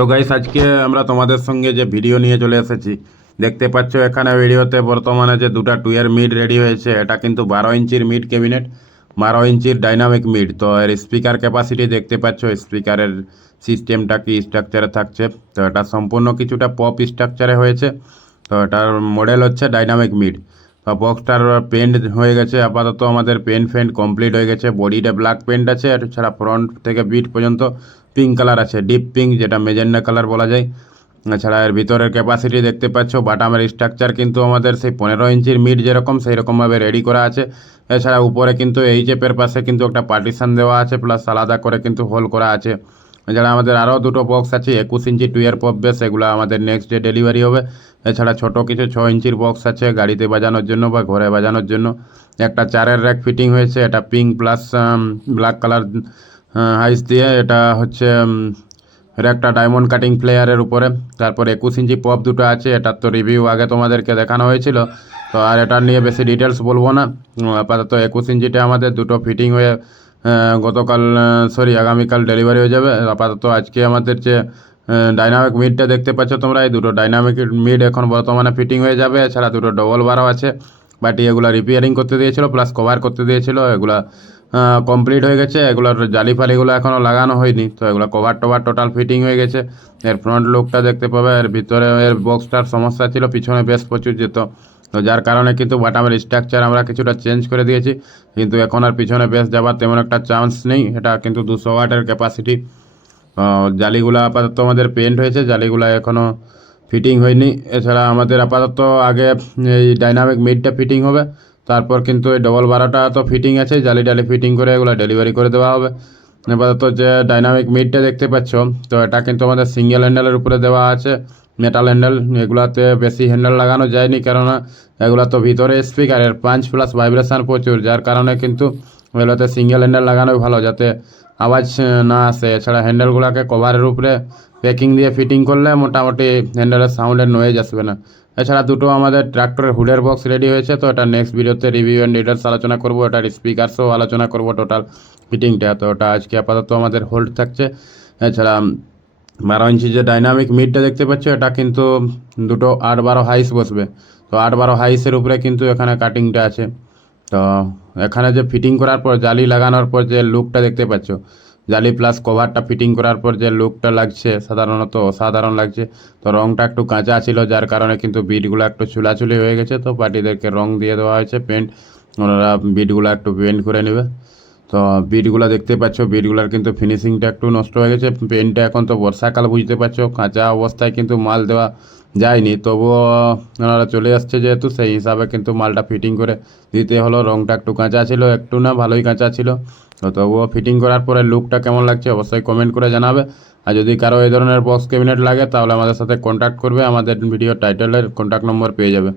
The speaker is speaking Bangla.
তো গাইস আজকে আমরা তোমাদের সঙ্গে যে ভিডিও নিয়ে চলে এসেছি, দেখতে পাচ্ছ এখানে ভিডিওতে বর্তমানে যে দুটো টুয়ের মিড রেডি হয়েছে। এটা কিন্তু 12 ইঞ্চির মিড ক্যাবিনেট, 12 ইঞ্চির ডাইনামিক মিড। তো এর স্পিকার ক্যাপাসিটি দেখতে পাচ্ছ, স্পিকারের সিস্টেমটা কি স্ট্রাকচারে থাকছে। তো এটা সম্পূর্ণ কিছুটা পপ স্ট্রাকচারে হয়েছে। তো এটার মডেল হচ্ছে ডাইনামিক মিড। তো বক্সটার পেন্ট হয়ে গেছে, আপাতত আমাদের পেন্ট কমপ্লিট হয়ে গেছে। বডিতে ব্ল্যাক পেন্ট আছে, এছাড়া ফ্রন্ট থেকে বিট পর্যন্ত পিঙ্ক কালার আছে, ডিপ পিঙ্ক, যেটা মেজেন্ডা কালার বলা যায়। এছাড়া এর ভিতরের ক্যাপাসিটি দেখতে পাচ্ছ। বাটামের স্ট্রাকচার কিন্তু আমাদের সেই 15 ইঞ্চির মিড যেরকম সেই রকমভাবে রেডি করা আছে। এছাড়া উপরে কিন্তু এই চেপের পাশে কিন্তু একটা পার্টিশন দেওয়া আছে, প্লাস আলাদা করে কিন্তু হোল করা আছে। এছাড়া আমাদের আরও দুটো বক্স আছে 21 ইঞ্চি টুয়ের পপ বেস, এগুলো আমাদের নেক্সট ডে ডেলিভারি হবে। এছাড়া ছোট কিছু 6 ইঞ্চির বক্স আছে গাড়িতে বাজানোর জন্য বা ঘরে বাজানোর জন্য। একটা 4-এর র্যাক ফিটিং হয়েছে, এটা পিঙ্ক প্লাস ব্ল্যাক কালার হাইস দিয়ে। এটা হচ্ছে একটা ডায়মন্ড কাটিং প্লেয়ারের উপরে। তারপর 21 ইঞ্চি পপ দুটো আছে, এটার তো রিভিউ আগে তোমাদেরকে দেখানো হয়েছিল। তো আর এটা নিয়ে বেশি ডিটেলস বলবো না। আপাতত 21 ইঞ্চিটা আমাদের দুটো ফিটিং হয়ে আগামীকাল ডেলিভারি হয়ে যাবে। আপাতত আজকে আমাদের যে ডাইনামিক মিডটা দেখতে পাচ্ছ তোমরা, এই দুটো ডাইনামিক মিড এখন বর্তমানে ফিটিং হয়ে যাবে। এছাড়া দুটো ডবল বারও আছে, বাট এগুলো রিপেয়ারিং করতে দিয়েছিল প্লাস কভার করতে দিয়েছিল। এগুলা কমপ্লিট হয়ে গেছে। এগুলোর জালি ফালিগুলো এখনও লাগানো হয়নি। তো এগুলো কভার টভার টোটাল ফিটিং হয়ে গেছে। এর ফ্রন্ট লুকটা দেখতে পাবে। এর ভিতরে এর বক্সটার সমস্যা ছিল, পিছনে বেশ প্রচুর যেত। তো যার কারণে কিন্তু বাটামের স্ট্রাকচার আমরা কিছুটা চেঞ্জ করে দিয়েছি, কিন্তু এখন আর পিছনে বেশ যাবার তেমন একটা চান্স নেই। এটা কিন্তু 200 ওয়াটের ক্যাপাসিটি। জালিগুলো আপাতত আমাদের পেন্ট হয়েছে, জালিগুলো এখনও ফিটিং হয়নি। এছাড়া আমাদের আপাতত আগে এই ডাইনামিক মিডটা ফিটিং হবে, তারপর কিন্তু এই ডবল বারোটা তো ফিটিং আছে, জালি টালি ফিটিং করে এগুলো ডেলিভারি করে দেওয়া হবে। আপাতত যে ডাইনামিক মিডটা দেখতে পাচ্ছ, তো এটা কিন্তু আমাদের সিঙ্গেল হ্যান্ডেলের উপরে দেওয়া আছে, মেটাল হ্যান্ডেল। এগুলাতে বেশি হ্যান্ডেল লাগানো যায়নি, কেননা এগুলো তো ভিতরে স্পিকারের পাঞ্চ প্লাস ভাইব্রেশন প্রচুর, যার কারণে কিন্তু এগুলোতে সিঙ্গেল হ্যান্ডেল লাগানোই ভালো, যাতে আওয়াজ না আসে। এছাড়া হ্যান্ডেলগুলোকে কভারের উপরে প্যাকিং দিয়ে ফিটিং করলে মোটামুটি হ্যান্ডেলের সাউন্ডের নয়েজ আসবে না। এছাড়া দুটো আমাদের ট্রাক্টরের হুডের বক্স রেডি হয়েছে। তো এটা নেক্সট ভিডিওতে রিভিউ অ্যান্ড ডিটেলস আলোচনা করবো, এটার স্পিকারসও আলোচনা করবো টোটাল ফিটিংটা। তো ওটা আজকে আপাতত আমাদের হোল্ড থাকছে। এছাড়া 12 ইঞ্চি যে ডাইনামিক মিডটা দেখতে পাচ্ছ, এটা কিন্তু দুটো 8-12 হাইস বসবে। তো 8-12 হাইসের উপরে কিন্তু এখানে কাটিংটা আছে। তো এখানে যে ফিটিং করার পর জালি লাগানোর পর যে লুকটা দেখতে পাচ্ছ, জালি প্লাস কভারটা ফিটিং করার পর যে লুকটা লাগছে সাধারণত অসাধারণ লাগছে। তো রঙটা একটু কাঁচা ছিল, যার কারণে কিন্তু বিটগুলো একটু চুলাচুলি হয়ে গেছে। তো পার্টিদেরকে রং দিয়ে দেওয়া হয়েছে পেন্ট, ওনারা বিটগুলো একটু পেন্ট করে নেবে। তো বিটগুলো দেখতে পাচ্ছ, বিটগুলোর কিন্তু ফিনিশিংটা একটু নষ্ট হয়ে গেছে। পেন্টটা এখন তো বর্ষাকাল, বুঝতে পারছো, কাঁচা অবস্থায় কিন্তু মাল দেওয়া যায়নি, তবুও ওনারা চলে আসছে যেহেতু, সেই হিসাবে কিন্তু মালটা ফিটিং করে দিতে হলো। রঙটা একটু কাঁচা ছিল, একটু না ভালোই কাঁচা ছিল। তো তবুও ফিটিং করার পরে লুকটা কেমন লাগছে অবশ্যই কমেন্ট করে জানাবে। আর যদি কারো এই ধরনের বক্স ক্যাবিনেট লাগে তাহলে আমাদের সাথে কন্ট্যাক্ট করবে, আমাদের ভিডিও টাইটেলের কন্ট্যাক্ট নম্বর পেয়ে যাবে।